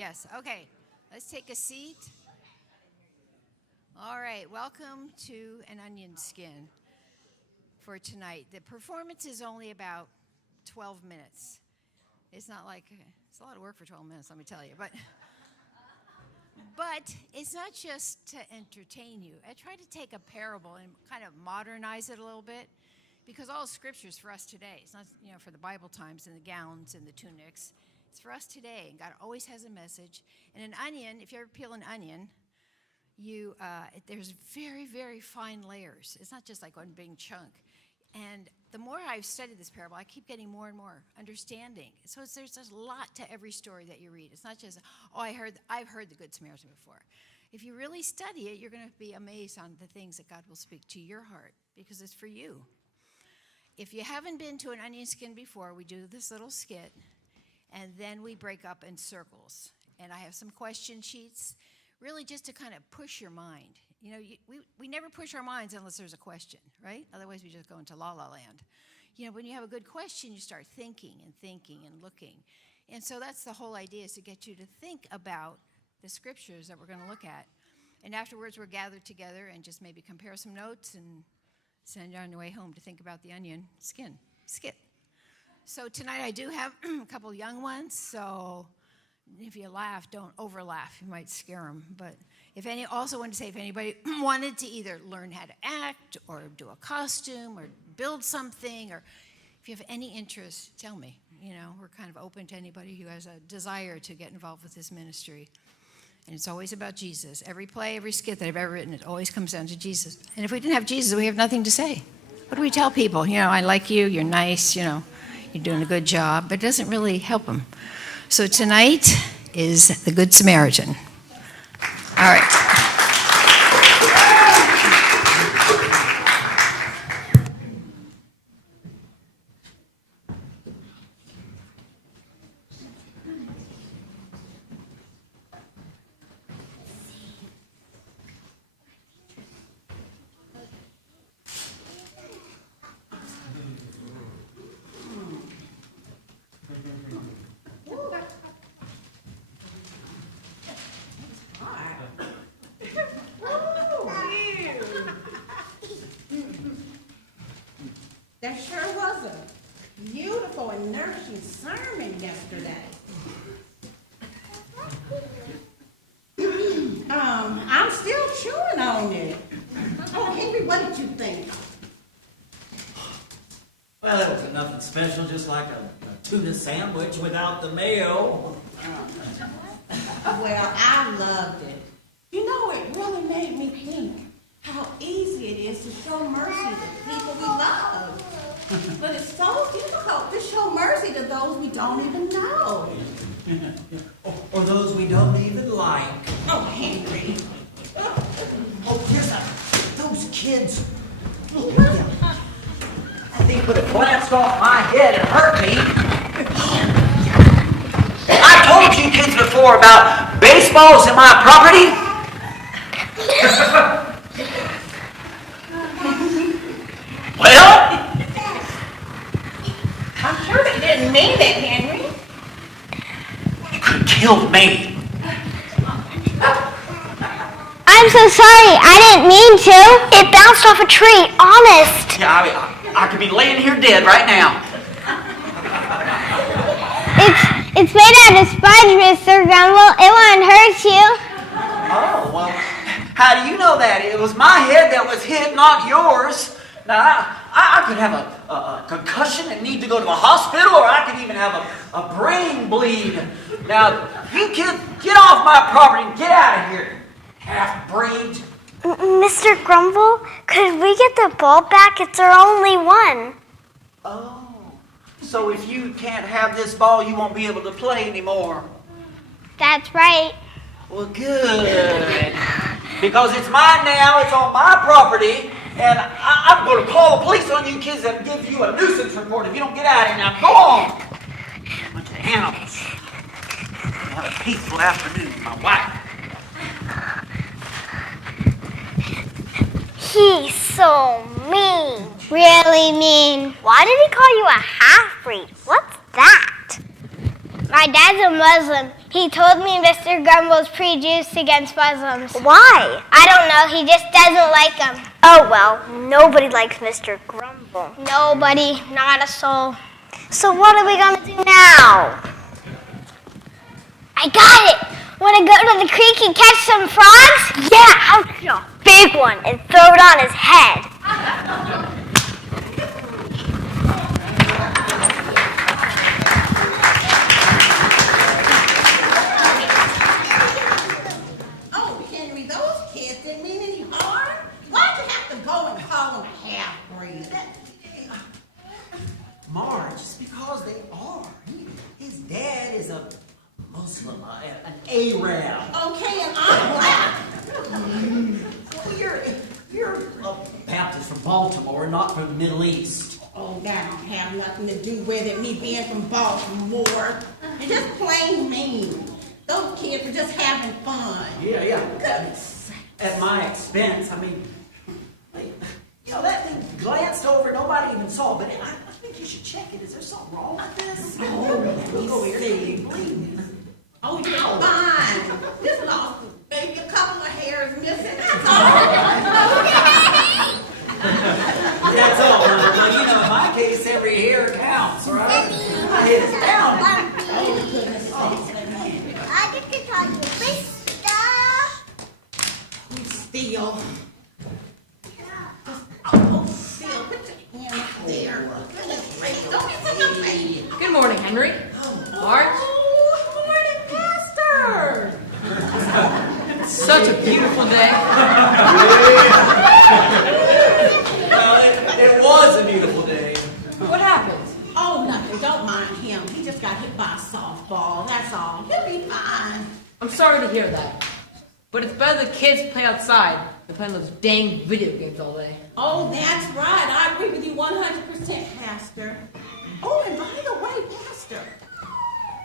Yes, okay. Let's take a seat. All right, welcome to An Onion Skin for tonight. The performance is only about 12 minutes. It's not like, it's a lot of work for 12 minutes, let me tell you. But it's not just to entertain you. I try to take a parable and kind of modernize it a little bit, because all Scripture is for us today. It's not, for the Bible times and the gowns and the tunics. It's for us today, and God always has a message. And an onion, if you ever peel an onion, there's very, very fine layers. It's not just like one big chunk. And the more I've studied this parable, I keep getting more and more understanding. So there's a lot to every story that you read. It's not just, I've heard the Good Samaritan before. If you really study it, you're going to be amazed on the things that God will speak to your heart, because it's for you. If you haven't been to an onion skin before, we do this little skit, and then we break up in circles. And I have some question sheets, really just to kind of push your mind. We never push our minds unless there's a question, right? Otherwise, we just go into la-la land. When you have a good question, you start thinking and looking. And so that's the whole idea, is to get you to think about the scriptures that we're going to look at. And afterwards, we're gathered together and just maybe compare some notes and send you on your way home to think about the onion skin skit. So tonight I do have a couple young ones, so if you laugh, don't over-laugh. You might scare them. But if anybody wanted to either learn how to act or do a costume or build something, or if you have any interest, tell me. We're kind of open to anybody who has a desire to get involved with this ministry. And it's always about Jesus. Every play, every skit that I've ever written, it always comes down to Jesus. And if we didn't have Jesus, we have nothing to say. What do we tell people? I like you, you're nice, you're doing a good job, but it doesn't really help them. So tonight is the Good Samaritan. All right. There sure was a beautiful and nourishing sermon yesterday. I'm still chewing on it. Oh, Henry, what did you think? Well, it was nothing special, just like a tuna sandwich without the mayo. Well, I loved it. It really made me think how easy it is to show mercy to people we love. But it's so difficult to show mercy to those we don't even know. Or those we don't even like. Oh, Henry. Those kids. They could have glanced off my head and hurt me. I told you kids before about baseballs in my property. Well, I'm sure they didn't mean it, Henry. you could have killed me. I'm so sorry. I didn't mean to. It bounced off a tree. Honest. Yeah, I could be laying here dead right now. It's made out of sponge, Mr. Grumble. It won't hurt you. Oh, well, how do you know that? It was my head that was hit, not yours. Now, I could have a concussion and need to go to the hospital, or I could even have a brain bleed. Now, you kids, get off my property and get out of here, half-breeds. Mr. Grumble, could we get the ball back? It's our only one. Oh, so if you can't have this ball, you won't be able to play anymore. That's right. Well, good. Because it's mine now, it's on my property, and I'm going to call the police on you kids and give you a nuisance report if you don't get out of here. Now, go on. Bunch of animals. Have a peaceful afternoon with my wife. He's so mean. Really mean. Why did he call you a half-breed? What's that? My dad's a Muslim. He told me Mr. Grumble's prejudiced against Muslims. Why? I don't know. He just doesn't like them. Oh, well, nobody likes Mr. Grumble. Nobody. Not a soul. So what are we going to do now? I got it! Want to go to the creek and catch some frogs? Yeah, I'll get a big one and throw it on his head. Oh, Henry, those kids didn't mean any harm. Why'd you have to go and call them half-breeds? Marge, just because they are. His dad is a Muslim, an Arab. Okay, and I'm black. Well, you're a Baptist from Baltimore, not from the Middle East. Oh, that don't have nothing to do with it, me being from Baltimore. It's just plain mean. Those kids are just having fun. Yeah. Goodness. At my expense, I mean, that thing glanced over, nobody even saw, but I think you should check it. Is there something wrong with this? We'll go here. Bleeding. Oh, you're fine. This lost maybe a couple of hairs missing. That's all. That's all, but in my case, every hair counts, right? My head is down. Oh, goodness sakes. I get to tell you We steal. Oh, steal. Put your hand up there. Goodness gracious. Don't get such a baby. Good morning, Henry. Marge. Oh, morning, Pastor. Such a beautiful day. Well, it was a beautiful day. What happened? Oh, nothing. Don't mind him. He just got hit by a softball. That's all. He'll be fine. I'm sorry to hear that. But it's better the kids play outside than playing those dang video games all day. Oh, that's right. I agree with you 100%, Pastor. Oh, and by the way, Pastor,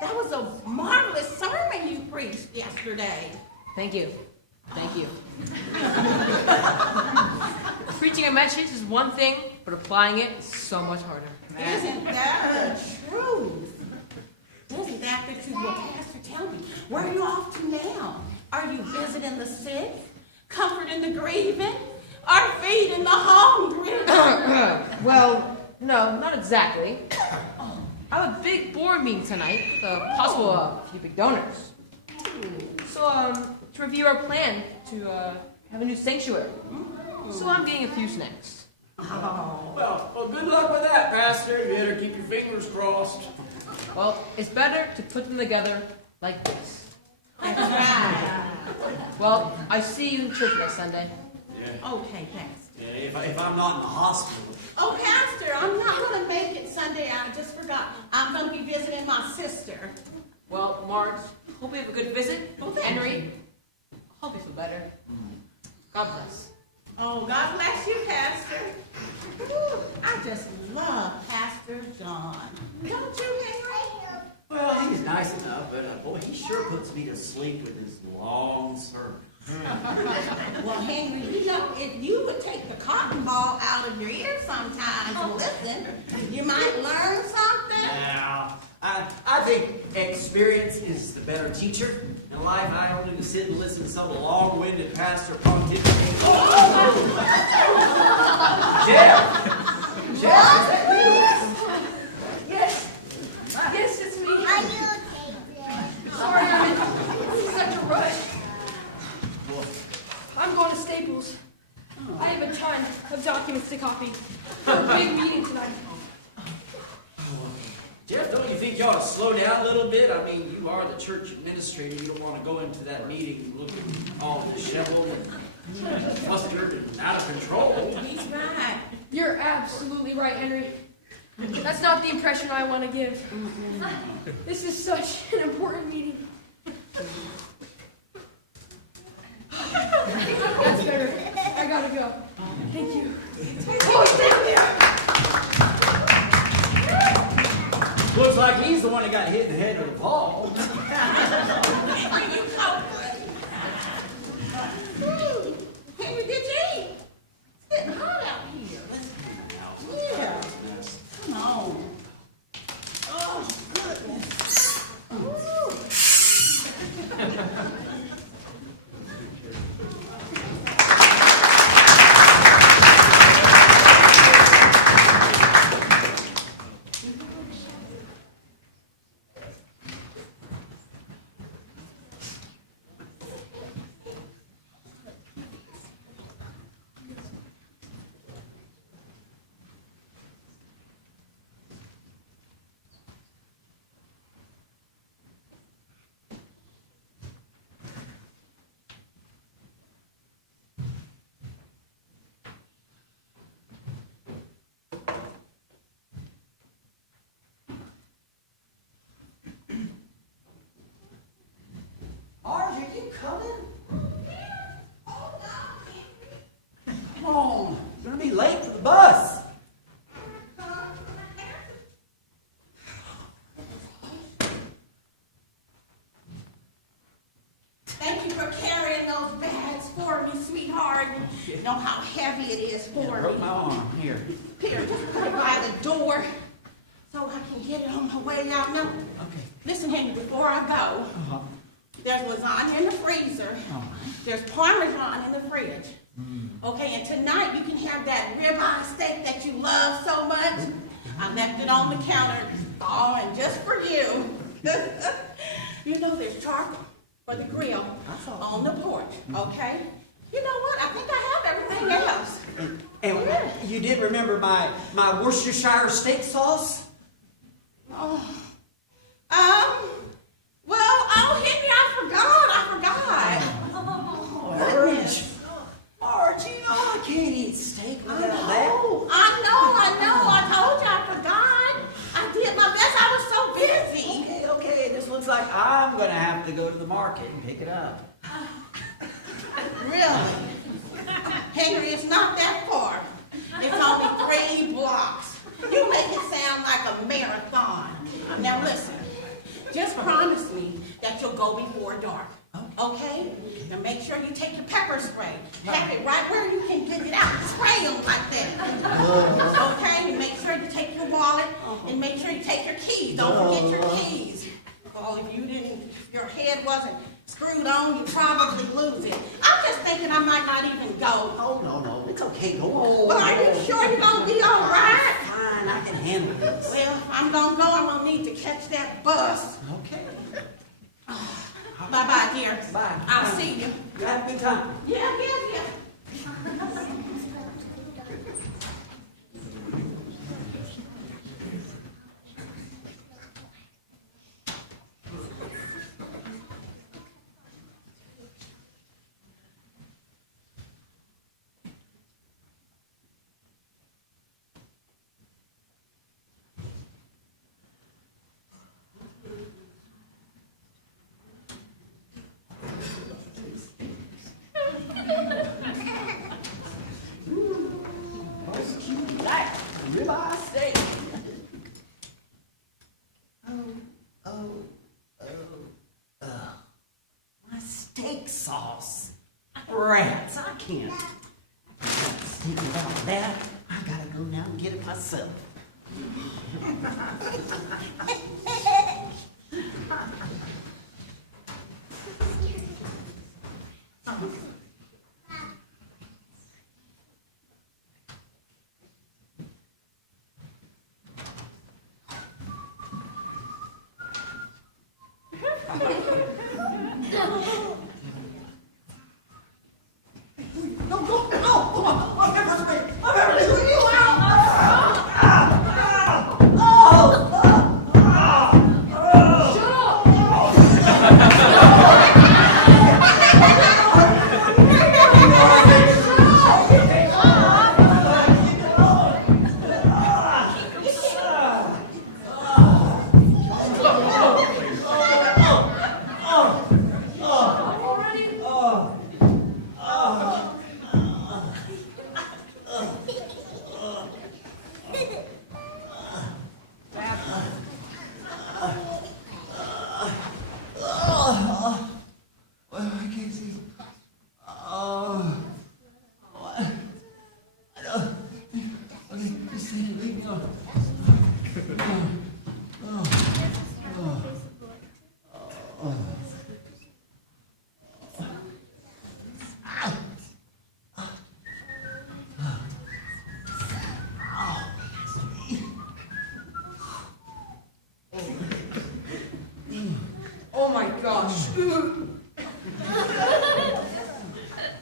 that was a marvelous sermon you preached yesterday. Thank you. Thank you. Preaching a message is one thing, but applying it is so much harder. Isn't that the truth? Isn't that the truth? Well, Pastor, tell me, where are you off to now? Are you visiting the sick, comforting the grieving, or feeding the hungry? Well, no, not exactly. I have a big board meeting tonight with a possible few big donors. So, to review our plan to have a new sanctuary. So I'm getting a few snacks. Well, good luck with that, Pastor. You better keep your fingers crossed. Well, it's better to put them together like this. That's right. Well, I see you in church next Sunday. Okay, Pastor. Yeah, if I'm not in the hospital. Oh, Pastor, I'm not going to make it Sunday. I just forgot. I'm going to be visiting my sister. Well, Marge, hope you have a good visit. Oh, thank Henry, hope you feel better. God bless. Oh, God bless you, Pastor. Whew, I just love Pastor John. Don't you, Henry? Well, he's nice enough, but boy, he sure puts me to sleep with his long sermon. Well, Henry, if you would take the cotton ball out of your ear sometimes and listen, you might learn something. Now, I think experience is the better teacher. In life, I only to sit and listen to some long-winded pastor pontificate. Jeff! Jeff! Yes, it's me. Sorry, I'm in such a rush. I'm going to Staples. I have a ton of documents to copy for a big meeting tonight. Jeff, don't you think you ought to slow down a little bit? I mean, you are the church administrator. You don't want to go into that meeting looking all disheveled and flustered and out of control. He's right. You're absolutely right, Henry. That's not the impression I want to give. This is such an important meeting. That's better. I gotta go. Thank you. Oh, stand there! Looks like he's the one that got hit in the head with a ball. Henry, did you eat? It's getting hot out here. Yeah. Come on. Oh, goodness. Ooh. Marge, are you coming? Come on, you're gonna be late for the bus. Thank you for carrying those bags for me, sweetheart. You know how heavy it is for Broke me. my arm. Here. Here, just put it by the door so I can get it on my way out. Now, Okay. listen, Henry, before I go, Uh-huh. there's lasagna in the freezer. Oh. There's Parmesan in the fridge. Okay, and tonight you can have that ribeye steak that you love so much. I left it on the counter, thawing just for you. You know there's charcoal for the grill on the porch, okay? You know what? I think I have everything else. And you did remember my Worcestershire steak sauce? Oh, well, Henry, I forgot. Marge. Marge, you know I can't eat steak without that. I know. I told you I forgot. I did my best. I was so busy. Okay, this looks like I'm gonna have to go to the market and pick it up. Really? Henry, it's not that far. It's only 3 blocks. You make it sound like a marathon. Now listen, just promise me that you'll go before dark. Okay? Now make sure you take your pepper spray. Pack it right where you can get it out. Spray them like that. Okay? And make sure you take your wallet and make sure you take your keys. Don't forget your keys. Well, if your head wasn't screwed on, you'd probably lose it. I'm just thinking I might not even go. Oh, no, it's okay, go on. But are you sure you're going to be all right? Fine, I can handle this. Well, if I'm going to go, I'm going to need to catch that bus. Okay. Bye-bye, dear. Bye. I'll see you. You have a good time. Yeah. Ribeye steak. My steak sauce. Rats, I can't. Thinking about that, I gotta go now and get it myself.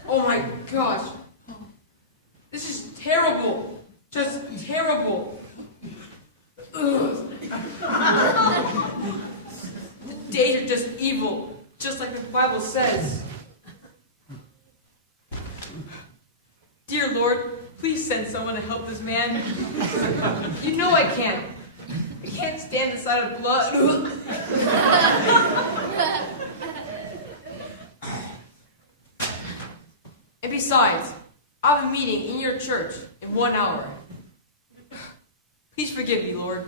Oh my gosh. This is terrible. Just terrible. Ugh. The days are just evil, just like the Bible says. Dear Lord, please send someone to help this man. You know I can't. I can't stand the sight of blood. And besides, I have a meeting in your church in 1 hour. Please forgive me, Lord.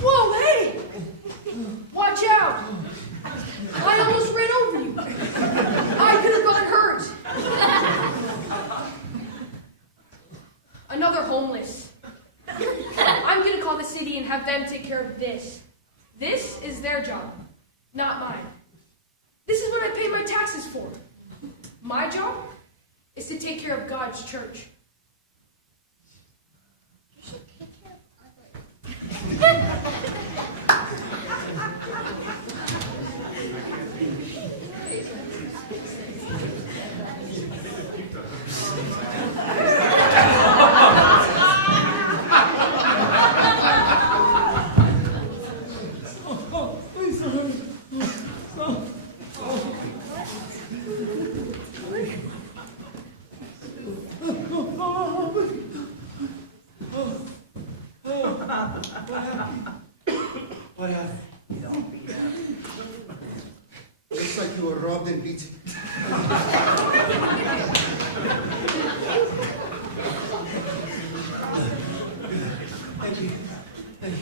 Whoa, hey! Watch out! I almost ran over you. I could have gotten hurt. Another homeless. I'm gonna call the city and have them take care of this. This is their job, not mine. This is what I pay my taxes for. My job is to take care of God's church. What happened? Looks like you were robbed and beaten. Thank you. Thank you.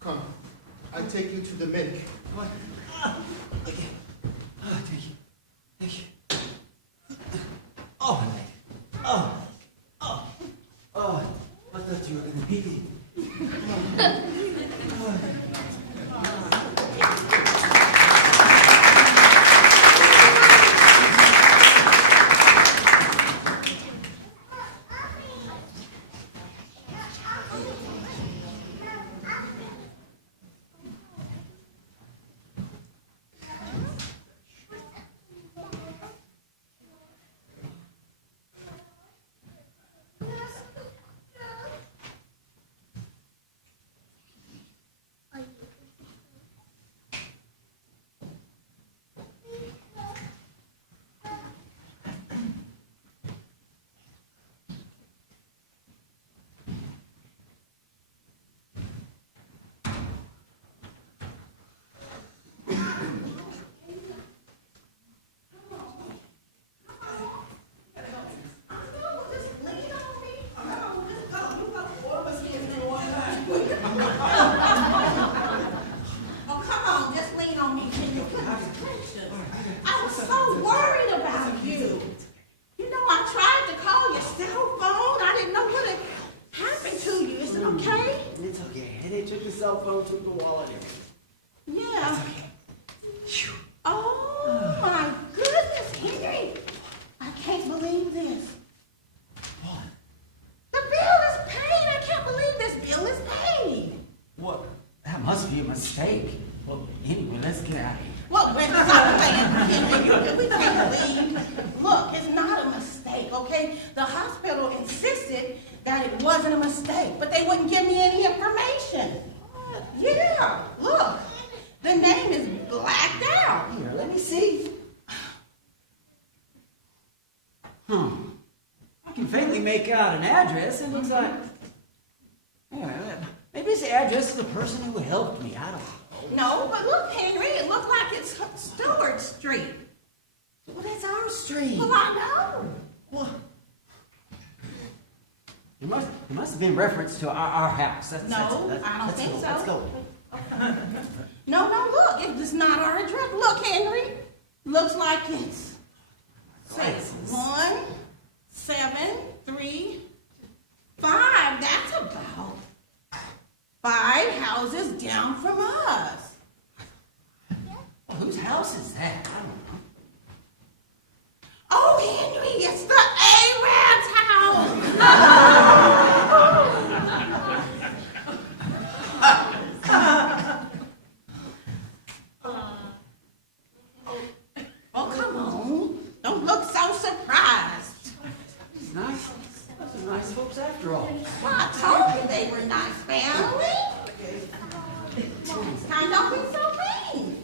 Come, I take you to the medic. What? Okay. Thank you. Thank you. Oh, my leg. Oh. I thought you were going to beat me. cell phone, took the wallet. Yeah. Oh, my goodness, Henry. I can't believe this. What? The bill is paid. I can't believe this bill is paid. What? That must be a mistake. Well, anyway, let's get out of here. Well, we're not saying, Henry, we can't leave. Look, it's not a mistake, okay? The hospital insisted that it wasn't a mistake, but they wouldn't give me any information. Yeah, look. The name is blacked out. Here, let me see. I can faintly make out an address. It looks like... Yeah, maybe it's the address of the person who helped me. I don't know. No, but look, Henry, it looked like it's Stewart Street. Well, that's our street. Well, I know. Well, it must have been reference to our house. No, I don't think so. Let's go. No, look, it's not our address. Look, Henry, looks like it's 173 5. That's about 5 houses down from us. Well, whose house is that? I don't know. Oh, Henry, it's the Arab's house. Oh, come on. Don't look so surprised. It's nice. Those are nice folks after all. Well, I told you they were nice family. Now, don't be so mean.